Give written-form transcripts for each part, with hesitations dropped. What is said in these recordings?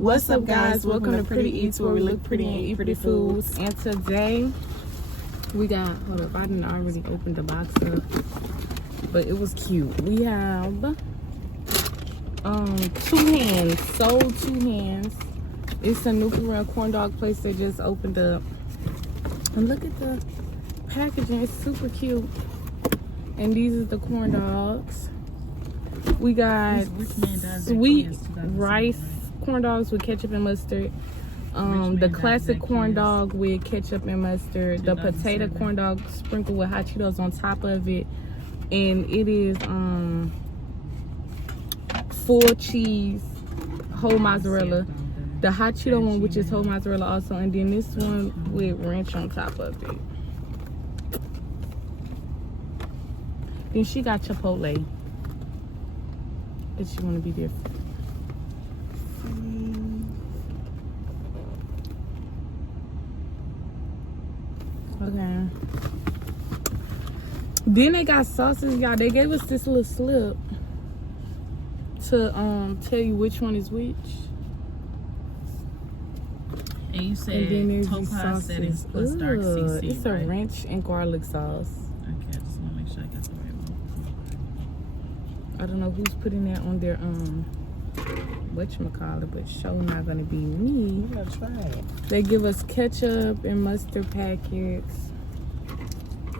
What's up, guys? Welcome to Pretty Eats, where we look pretty and eat pretty foods. And today we got, hold up, I didn't already open the box up, but it was cute. We have 2 hands, sold 2 hands. It's a new Koren corn dog place that just opened up. And look at the packaging, it's super cute. And these are the corn dogs. We got sweet rice corn dogs with ketchup and mustard. The classic corn dog with ketchup and mustard. The potato corn dog sprinkled with hot Cheetos on top of it. And it is full cheese, whole mozzarella. The hot Cheeto one, which is whole mozzarella also. And then this one with ranch on top of it. Then she got Chipotle. If she want to be different. Okay. Then they got sauces, y'all. They gave us this little slip to tell you which one is which. And you said Topaz said it's plus dark CC, it's a right? ranch and garlic sauce. Okay, I just want to make sure I got the right one. I don't know who's putting that on their whatchamacallit, but sure not gonna be me. You gotta try it. They give us ketchup and mustard packets.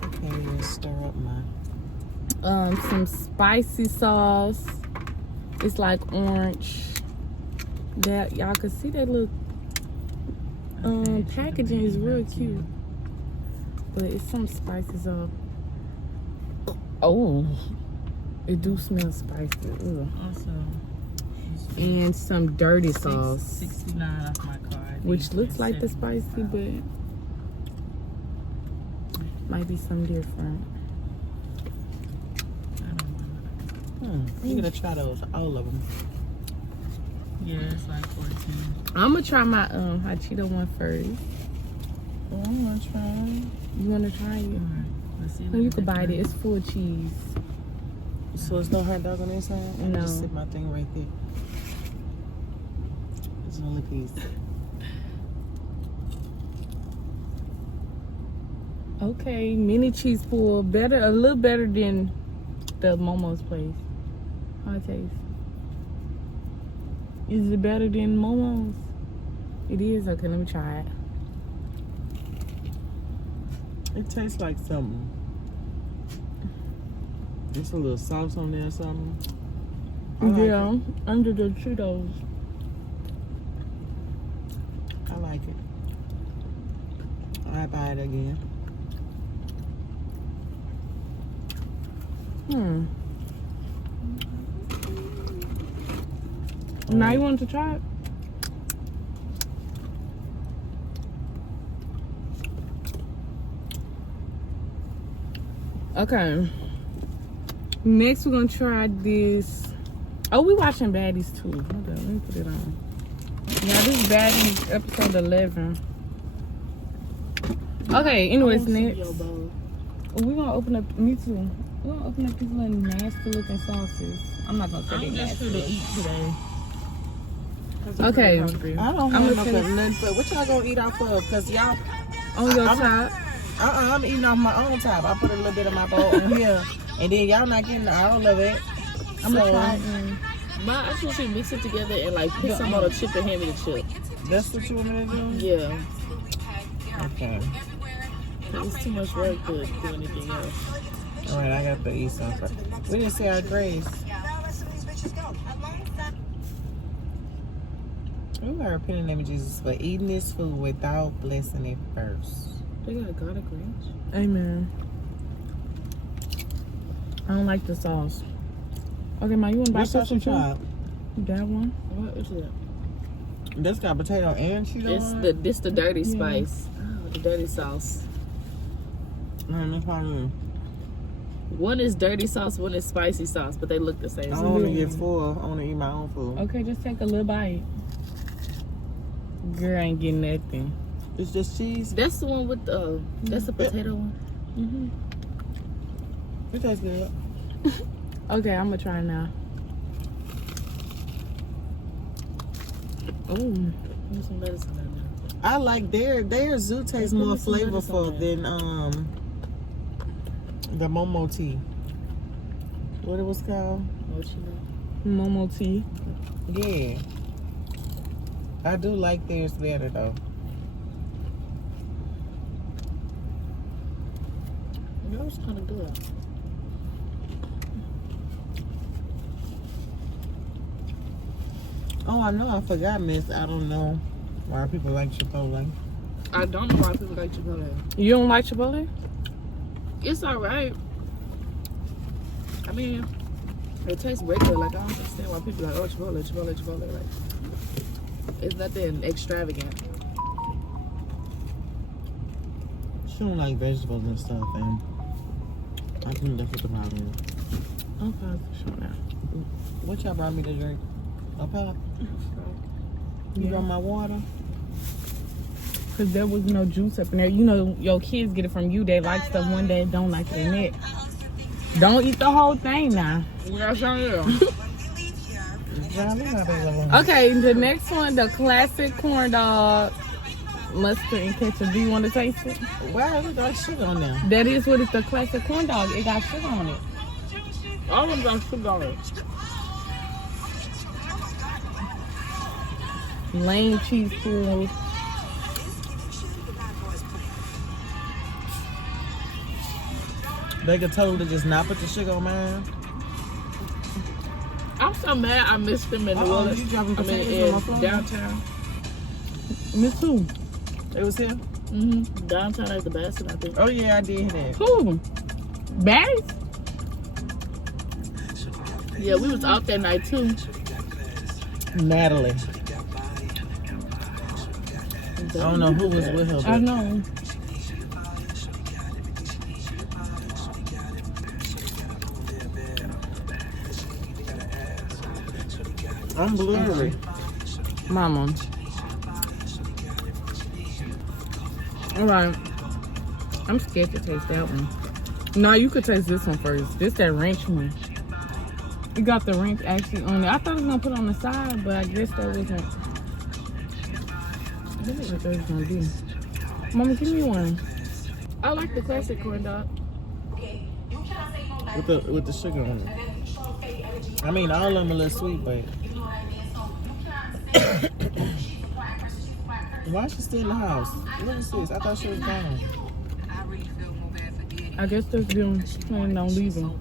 Okay, let's stir up my. Some spicy sauce. It's like orange. That y'all can see that little packaging is real cute. But it's some spicy sauce. Oh, it do smell spicy. Ugh. Also, And some dirty sauce, 69 off my card. which looks like the spicy, but might be something different. You gotta try those, all of them. Yeah, it's like 14. I'm gonna try my hot Cheeto one first. Oh, I'm gonna try. You wanna try it? Alright, let's see. Oh, you can bite it. It's full of cheese. So it's no hot dog on this side? I No. just sit my thing right there. It's the only piece. Okay, mini cheese pool, better, a little better than the Momo's place. How it taste? Is it better than Momo's? It is. Okay, let me try it. It tastes like something. Just a little sauce on there or something. I like Yeah, it. under the Cheetos. I like it. I'll buy it again. Now you want to try it? Okay. Next, we're gonna try this. Oh, we watching Baddies too. Hold on, let me put it on. Yeah, this is Baddies episode 11. Okay. Anyways, next we're gonna open up. Me too. We're gonna open up these little nasty looking sauces. I'm not gonna say I'm they just nasty. here to eat today. Okay. I don't I'm want gonna no finish- nothing for. What y'all gonna eat off of? Cause y'all, On your I'm- top. I'm eating off my own top. I put a little bit of my bowl in here, and then y'all not getting all of it. I'm gonna So, try it. I just want you to mix it together and like put some on a chip and hand me the chip. That's what you want me to do? Yeah. Okay. It's too much work to do anything else. All right, I got to eat some first. We didn't say our grace. We got to repent in the name of Jesus for eating this food without blessing it first. They got garlic ranch. Amen. I don't like the sauce. Okay, Ma, you want to buy What sauce you too? tried? That one? What is it? That's got potato and Cheeto It's on the it? this the dirty spice. Oh, the dirty sauce. That's fine. One is dirty sauce, one is spicy sauce, but they look the same. I don't want to get full. I want to eat my own food. Okay, just take a little bite. Girl ain't getting nothing. It's just cheese. That's the one with the that's the potato one. It tastes good. Okay, I'm gonna try now. Ooh. Put some medicine in there. I like their zoo tastes more flavorful than the Momo tea. What it was called? Momo tea. Yeah. I do like theirs better though. That was kind of good. Oh, I know. I forgot, Miss. I don't know why people like Chipotle. I don't know why people like Chipotle. You don't like Chipotle? It's alright. I mean, it tastes regular. Like, I don't understand why people are like, oh, Chipotle, Chipotle, Chipotle. Like, it's nothing extravagant. She don't like vegetables and stuff, and I think that's what the problem is. Okay, sure now. What y'all brought me to drink? A pop? You got my water? Because there was no juice up in there. You know, your kids get it from you. They like stuff one day, don't like it the next. Don't eat the whole thing now. Yeah, sure is. Okay, the next one, the classic corn dog, mustard and ketchup. Do you want to taste it? Why is there sugar on there? That is what it's the classic corn dog. It got sugar on it. All of them got sugar on it. Lame cheese pool. They could totally just not put the sugar on mine. I'm so mad I missed them in the Willis. You dropping I mean, potatoes on my in floor? downtown. Me too. It was here? Mm-hmm. Downtown at the Basket, I think. Oh, yeah, I did that. Who? Baddies? Yeah, we was out that night, too. Natalie. I don't know who was with her, but I know. I'm blurry. Mama. Alright. I'm scared to taste that one. No, you could taste this one first. This that ranch one. You got the ranch actually on it. I thought it was gonna put it on the side, but I guess that wasn't. I think that's what it was gonna be. Mama, give me one. I like the classic corn dog. With the sugar on it. I mean, all of them a little sweet, but why is she still in the house? What is this? I thought she was gone. I guess that's them planning on leaving.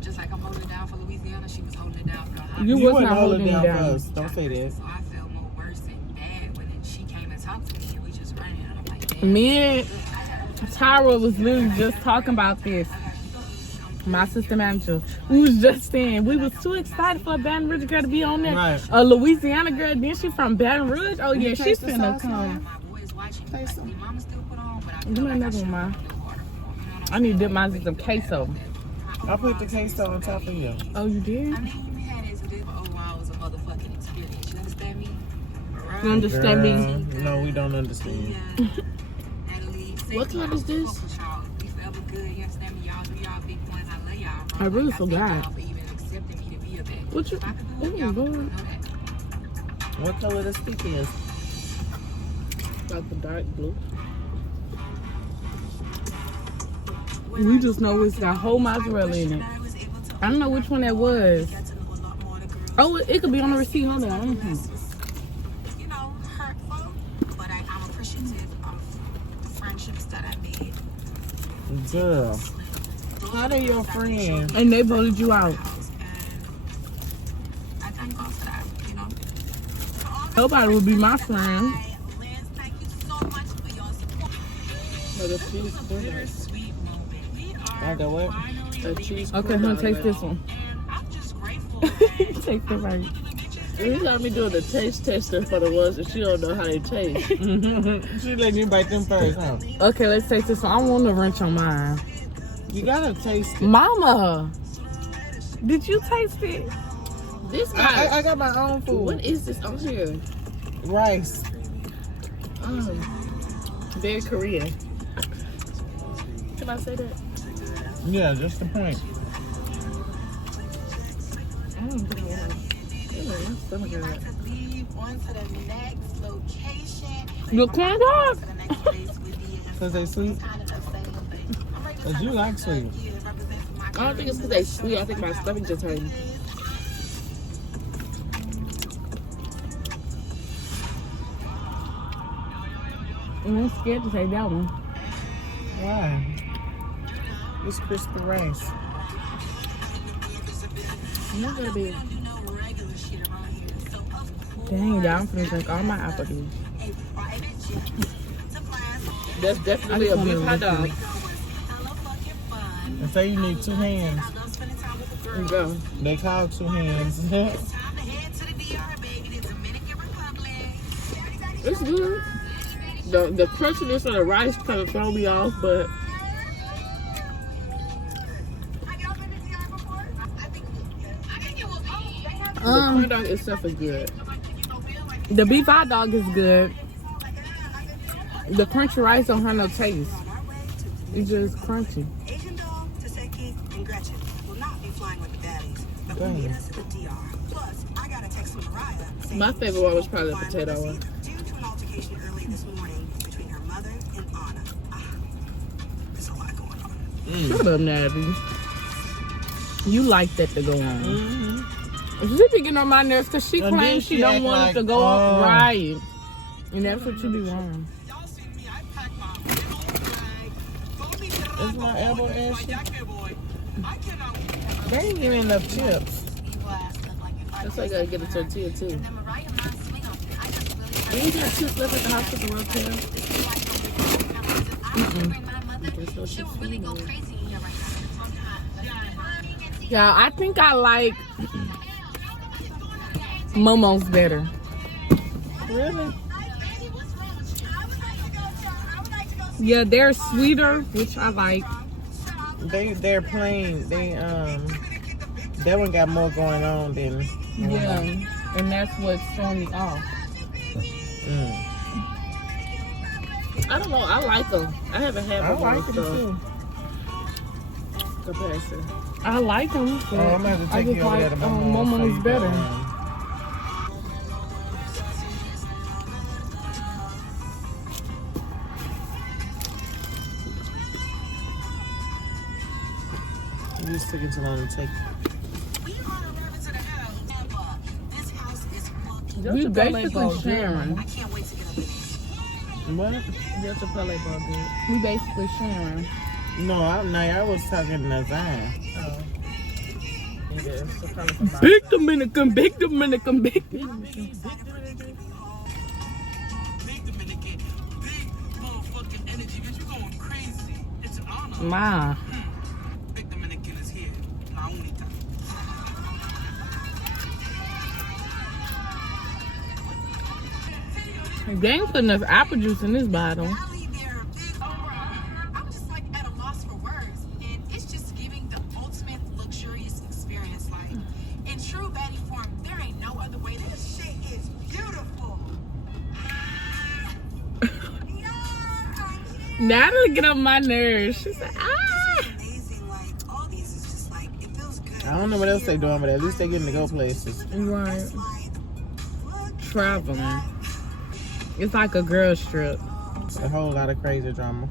Just like I'm holding it down for Louisiana, she was holding it down for her. You was wasn't not holding it for down. us. Don't say that. So I felt more worse and bad when she came and talked to me and we just ran. And I'm like, damn. Me and Tyra was literally just talking about this. My sister manager. We was just saying we was too excited for a Baton Rouge girl to be on there. Right. A Louisiana girl, then she from Baton Rouge. Oh yeah, You she's taste the finna sauce, come. My boys watching. Taste them. Your mama still put on, but I Give me feel like I another should one, Ma. have water. I need to dip mine in some queso. I put the queso on top of you. Oh, you did? I mean, you had it to do, but overall, it was a motherfucking experience. You understand me? You understand me? Girl, no, we don't understand. What kind is this? We forever good. You understand me? Y'all do y'all big ones. I love y'all. Bro. I really Like, forgot. thank y'all for even accepting me to be a baby. What you? If I could do it, Oh, y'all could do Lord. it. Know that. What color the stick is? Like the dark blue. We just know it's got whole mozzarella in it. I don't know which one that was. Oh, it could be on the receipt. Hold on. You know, hurtful, but I'm appreciative of the friendships that I made. Girl. How they your friend? And they voted you out. And I thank God for that, you know. Nobody would be my friend. Liz, thank you so much for your support. Like a cheese corn dog. Sweet moment. We I are got what? A cheese corn Okay, dog. honey, taste this one. and I'm just grateful. Take the right. You got me doing the taste tester for the ones that you don't know how they taste. She letting you bite them first, huh? Okay, let's taste this one. I want a wrench on mine. You gotta taste it. Mama, did you taste it? This guy. I got my own food. What is this on here? Rice. Very Korean. Can I say that? Yeah, just the point. I don't think I want to. My stomach hurt. on to the next location. The corn dog. To the next place with the Because they sweet. kind of the same thing. I'm ready to Because you like sweet. represent my I don't think it's because they sweet. I think my stomach just hurting. I'm scared to say that one. Why? It's crispy rice. Not gonna be. Dang, y'all, I'm finna drink all my apple juice. That's definitely a beef hot dog. And say you need 2 hands. There you go. They call 2 hands. It's good. The crunchiness of the rice kind of throw me off, but the corn dog itself is good. The beef hot dog is good. The crunchy rice don't have no taste. It's just crunchy. Asian dog, Taseki, and Gretchen will not be flying with the baddies, but will Dang. meet us at the DR. Plus, I got a text from Mariah saying My favorite one was probably the potato one. due to an altercation early this morning between her mother and Anna. There's a lot going on. Shut up, Natalie. You like that to go on. Mm-hmm. She be getting on my nerves because she And then claims she she don't act want like, it to go up oh. right. And that's what you be wrong. Y'all see me, I packed my big old bag. Don't be Is my elbow ashy? boy. I cannot. They ain't giving enough chips. That's why I gotta get a tortilla too. Do you got chips left at the hospital real quick? There's no chips anymore. Yeah, I think I like Momo's better. Really? Yeah, they're sweeter, which I like. They're plain. That one got more going on than. Yeah, and that's what's throwing me off. I don't know. I like them. I haven't had I one like of it those too. comparison. I like them, but Oh, I'm gonna have to I take just you over there like to Momo's. Momo's better. You just took it too long to take. We basically sharing. I can't wait to get up in there. What? Your Chipotle bar good. We basically sharing. No, I was talking to Zion. Oh. Yeah, Chipotle Big Dominican, big Dominican, big. Big Dominican, big motherfucking energy, bitch. You going crazy. It's an honor. Ma. Big Dominican is here. La Unita. They ain't put enough apple juice in this bottle. I'm just like at a loss for words, and it's just giving the ultimate luxurious experience. Like in true Betty form, there ain't no other way. This shit is beautiful. Natalie get on my nerves. She said, ah. Amazing. Like all these is just like it feels good. I don't know what else they doing, but at least they getting to go places. Right. Like Traveling. It's like a girl's trip. It's a whole lot of crazy drama.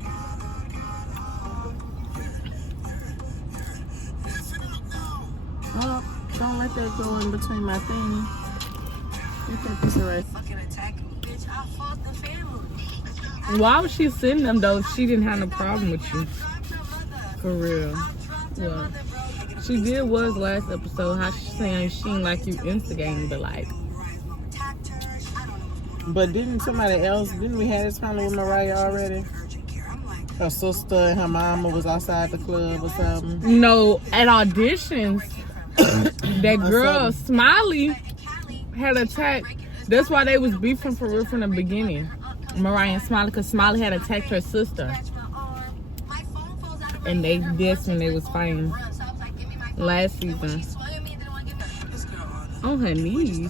Oh, don't let that go in between my thing. Get that piece of rice. fucking attack me, bitch. I fought the family. Why was she sending them though if she didn't have no problem with you? For real. Well, she did was last episode how she saying she ain't like you instigating, but like But didn't we have this problem with Mariah already? Her sister and her mama was outside the club or something. no, at auditions that girl Smiley had attacked. That's why they was beefing for real from the beginning. Mariah and Smiley, because Smiley had attacked her sister. And that's when they was fighting last season. On her knees.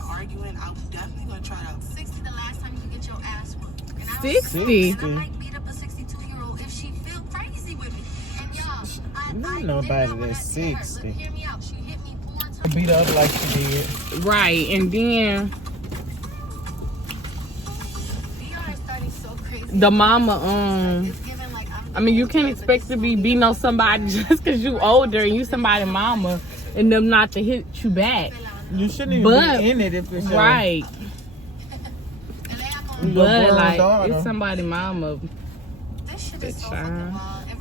60? Not nobody that's 60. Beat her up like she did. Right, and then the mama, I mean, you can't expect to be beating on somebody just because you older and you somebody's mama and them not to hit you back. You shouldn't even be in it if it's right. your But like, daughter. it's somebody's mama. This shit is so Bitch, fucking wild. It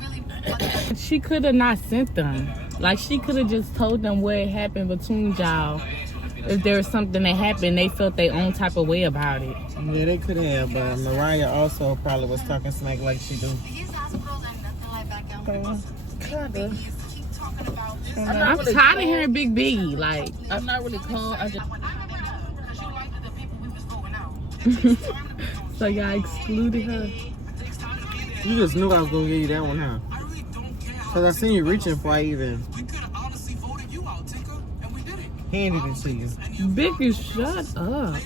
really. She could have not sent them. Like, she could have just told them what happened between y'all. If there was something that happened, they felt their own type of way about it. Yeah, they could have, but Mariah also probably was talking smack like she do. These hospitals are nothing like back down. Kinda. Keep talking about this. I'm tired of hearing Big B. Like, I'm not really cold. I just so y'all excluded her. You just knew I was gonna give you that one, huh? Cause I seen you reaching before I even handed it to you. Biggie, shut up.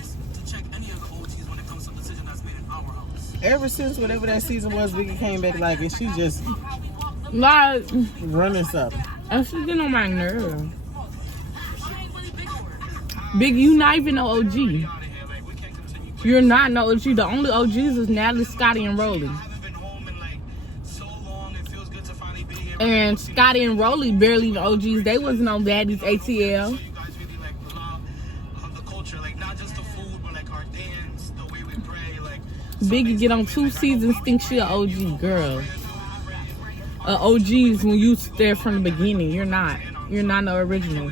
Ever since whatever that season was, Biggie came back like it. She just Like, running something. and she's getting on my nerve. Big, you not even no OG. You're not no OG. The only OGs is Natalie, Scotty, and Rolly. And Scotty and Rolly barely even OGs. They wasn't on Baddies ATL. Biggie get on 2 seasons, think she a OG girl. OGs when you there from the beginning. You're not. You're not no original.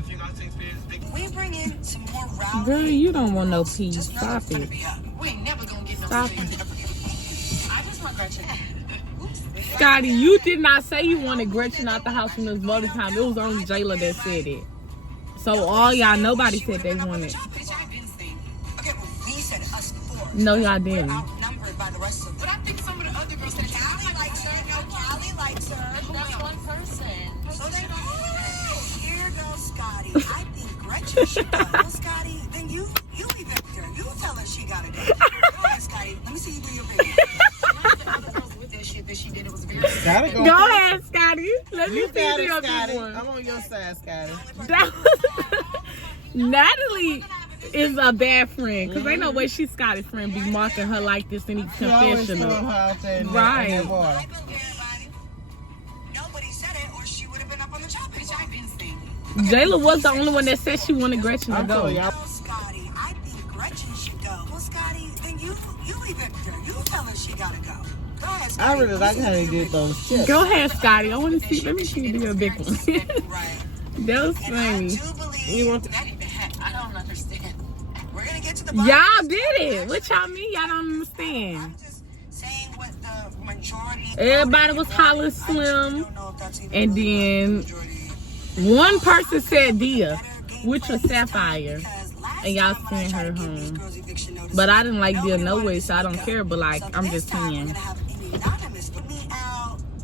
We bring in some more rowdy. Girl, you don't want no peace. Stop it. We ain't never gonna get no Stop sleep. it. I just want Gretchen. Scotty, you did not say you wanted Gretchen out the house when it was voting time. It was only Jayla that said it. So all y'all, nobody said they wanted. Bitch, I've been saying. Okay, well, we said us before. No, y'all didn't. Outnumbered by the rest of them. But I think some of the other girls said Callie likes her. No, Callie likes her. That's one person. So they here goes Scotty. I think Gretchen should go. Well, Scotty, then you evict her. You tell her she gotta go. Go ahead, Scotty. Let me see you do your video. The other girls with that shit that she did, it was very. Gotta go. Go ahead, Scotty. Let me You see got it, your Scotty. big one. I'm on your side, Scotty. Natalie is a bad friend because ain't no way she's Scotty's friend be marking her like this in each She always throwing her confessional. out there in Right. that water. Nobody said it, or she would have been up on the chopping block. I've been saying. Jayla was the only one that said she wanted Gretchen to I'm go. telling y'all. Well, Scotty, I think Gretchen should go. Well, Scotty, then you evict her. You tell her she gotta go. Go ahead, Scotty. I really like how they did those chips. Go ahead, Scotty. I want to see. Let me see you do a big one. Right. That was And I funny. do believe You want to- that even happened. I don't understand. We're gonna get to the bottom. Y'all did it. What y'all mean? Y'all don't understand. I'm just saying what the majority. Everybody was hollering Slim, don't know if that's even and really then what the majority. one person said Dia, which was Sapphire, and y'all sent her home. But I didn't like Dia no way, so I don't care. But like, I'm just saying.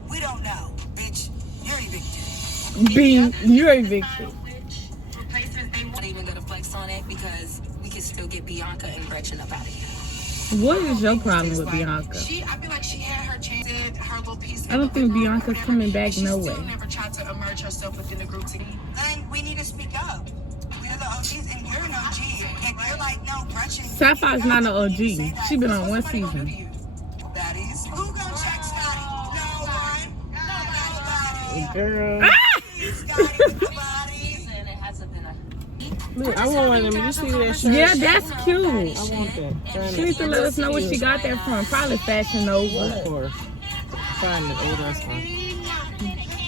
We don't know, bitch. You're evicted. B, you're evicted. Replacement, they won't even gonna flex on it because we can still get Bianca and Gretchen up out of here. What is your problem with Bianca? I feel like she had her chance, did her little piece. I don't think Bianca's coming back no way. She never tried to emerge herself within the group. Then we need to speak up. We're the OGs, and you're an OG. And you're like, no, Gretchen. Sapphire's not an OG. She been on one season. Baddies. Who gonna check Scotty? No one. Nobody. Girl. Scotty with the bodies. And it hasn't been a. Look, I want one of them. You see that shirt? Yeah, that's cute. I want that. She needs to let us know where she got that from. Probably Fashion Of Nova. course. Find it. Oh, that's fine.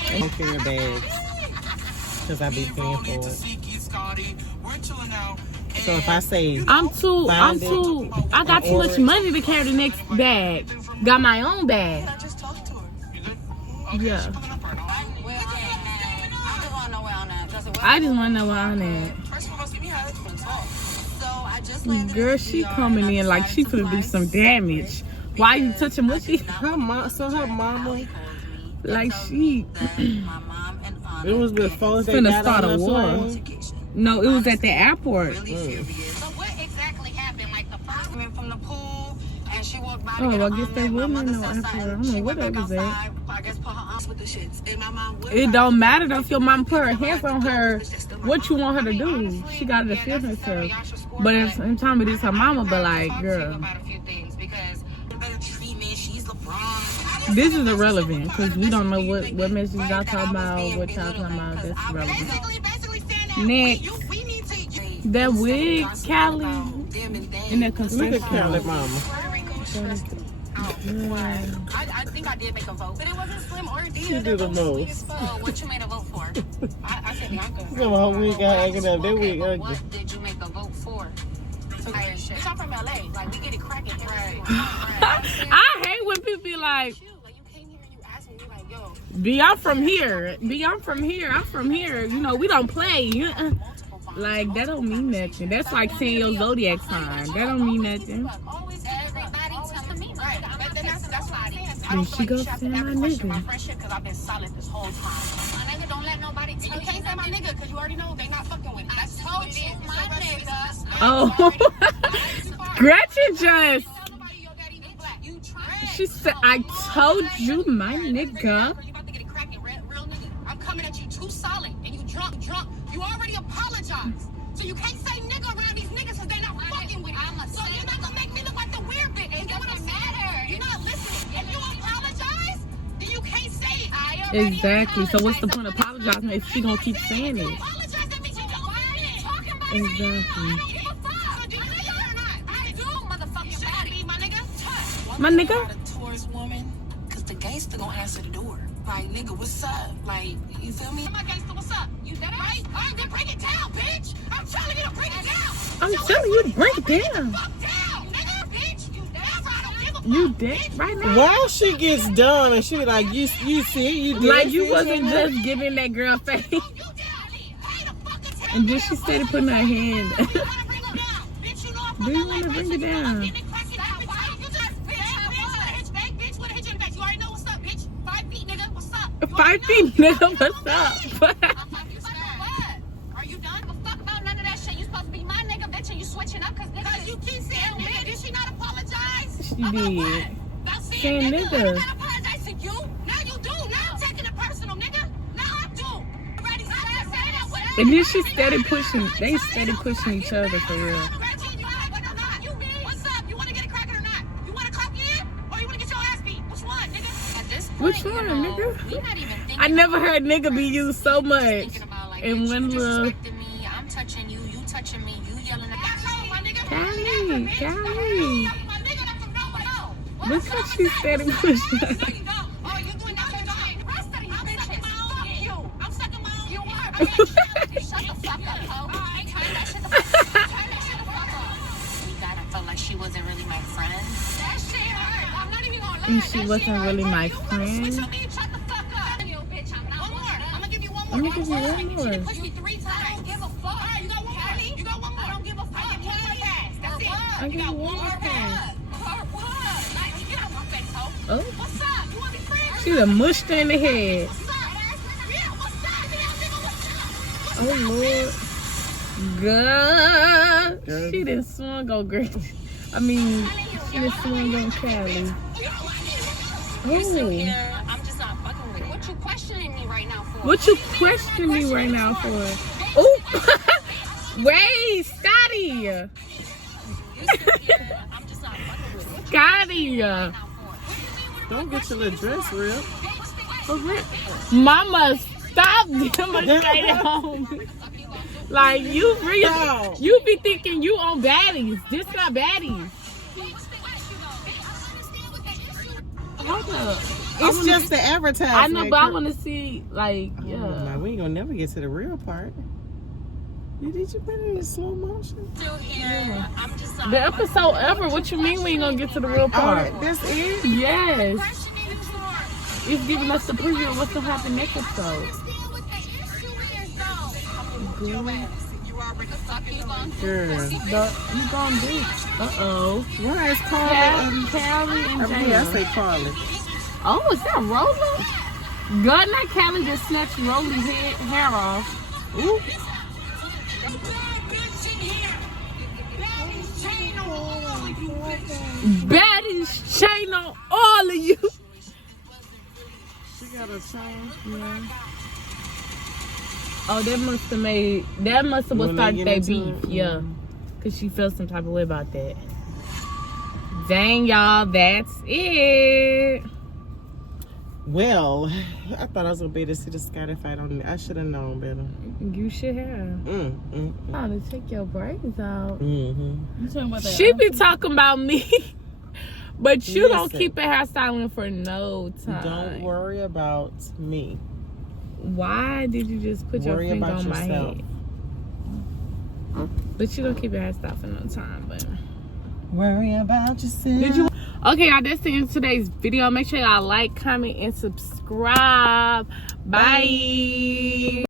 I don't carry bags. Because I be paying for it. So if I say, I got too much money to carry the next bag. Got my own bag. I just talked to her. Yeah. I just want to know where I'm at. Girl, she coming in like she could do some damage. Why you touching what she? her mama, Like she it was before they finna got start on a the war. plane. No, it was at the airport. So what exactly happened? Like the first woman from the pool, and she walked by. Oh, I guess they wouldn't know airport. I don't know what that was at. I guess put her arms with the shits. And my mom would. It don't matter though if your mom put her hands on her. What you want her to do? She gotta defend herself. But at the same time, it is her mama. But like, girl. About a few things because better treatment. she's LeBron. This is irrelevant because we don't know what message y'all talking about, what y'all talking about. That's irrelevant. Basically saying that Next, we need to that wig, Callie, them and they. in that Look concession. at Cali mama. I think I did make a vote, but it wasn't Slim or Dia. She did the most. What you made a vote for? I said Bianca. She got my whole wig out acting up. That wig ugly. What did you make a vote for? Bitch, I'm from LA. Like, we get it cracking. Right. I hate when people be like, Like, you came here and you asked me, you like, yo. B, I'm from here. B, I'm from here. I'm from here. You know, we don't play. Like, that don't mean nothing. That's like saying your zodiac sign. That don't mean nothing. Always everybody telling me, right? But then that's why Then she goes to my nigga. my friendship because I've been solid this whole time. My nigga, don't let nobody tell you. You can't say my nigga because you already know they not fucking with me. I told you, my nigga. Oh, Gretchen just. She said, I told you, my nigga. You about to get it cracking, real nigga. I'm coming at you too solid and you drunk. You already apologized. So you can't say nigga around these niggas because they not fucking with you. So you're not gonna make me look like the weird bitch. You get what I'm saying? You're not listening. If you apologize, then you can't say it. Exactly. So what's the point of apologizing if she gonna keep saying it? Apologize, that means you don't want it. Talking about it. Exactly. I don't give a fuck. Do you know or not? I do, motherfucking body, my nigga. My nigga? A tourist woman, cause the gangster gonna answer the door. Like, nigga, what's up? Like, you feel me? My gangster, what's up? You dead right? Alright, then bring it down, bitch. I'm telling you to bring it down. I'm telling you to break it down. Fuck down, nigga, bitch. You dead? I don't give a fuck. You dead right now? Why she gets done and she like, you see, you did. Like you wasn't just giving that girl face. You down. Pay the fucking tax. And then she started putting her hand. You wanna bring it down? Bitch, you know I'm Do you want to bring it down? Bitch, what a hitch in the back. You already know what's up, bitch. 5 feet, nigga. What's up? 5 feet, nigga, what's up? Are you done? But fuck about none of that shit. You supposed to be my nigga, bitch, and you switching up because you keep saying nigga. Did she not apologize? She About did. what? About Saying saying nigga. I gotta apologize to you. Now you do. Now I'm taking it personal, nigga. Now I do. Already said that. Whatever. And then she started pushing. They started pushing each other for real. What's up? You want to get it cracking or not? You want to clock in or you want to get your ass beat? Which one, nigga? At this point, Which one, nigga? I never heard nigga be used so much. And one little me, I'm touching you, you touching me, you yelling at Callie. Look how she started pushing. Oh, you doing that for the rest of these bitches. Fuck you. I'm sucking my own. You are. Shut the fuck up, ho. Turn that shit the fuck up. We got. I felt like she wasn't really my friend. That shit hurt. I'm not even gonna lie. And she wasn't really my friend. Shut the fuck up. You bitch, I'm not. One more. I'm gonna give you one more. I'm gonna give you one more. You pushed me 3 times. I don't give a fuck. All right, you got one more. You got one more. I don't give a fuck. I give you one more pass. That's it. You got one more pass. Like, get out my face, ho. Oh, What's up? You want to be friends? she done mushed her in the head. What's up? Yeah, what's up? Yeah, nigga, what's up? Oh Lord, God, she done swung on Gretchen. I mean, she done swung on Callie. I'm Oh, just not fucking with it. What you questioning me right now for? what you questioning me right now for? Oh, wait, Scotty. I'm just not fucking with it. Scotty. Don't get your little dress real. Mama, stop demonstrating on me. Like you really, No. you be thinking you on Baddies. This not Baddies. Hold up. It's just the advertisement. I know, but I want to see like Oh, yeah. nah, we ain't gonna never get to the real part. Did you put it in slow motion? Still here. I'm just not The episode ever. What you mean we ain't gonna get to the real part? Oh, that's it? Yes, questioning you for. it's giving us the preview of what's gonna happen next episode. Understand what the issue is, though. You already fucking gone Girl. You gonna do? Uh-oh. Why is Carly? Callie and Yeah, I Jana. say Carly. Oh, is that Roller? God, not Callie just snatched Rolly's hair off. Ooh. Baddies chain on all of you. She got a chain. Yeah. Oh, that must have When they started get their into beef. it, Yeah. Because she felt some type of way about that. dang, y'all, that's it. Well, I thought I was gonna be able to see the sky fight on me. I should have known better. You should have. Trying to take your braids out. You talking about that? She be talking about me, but you don't Listen. keep a hairstyling for no time. Don't worry about me. Why did you just put your Worry finger about on my yourself. head? But you don't keep your hairstyle for no time. But Worry about yourself. did you? Okay, y'all, that's the end of today's video. Make sure y'all like, comment, and subscribe. Bye.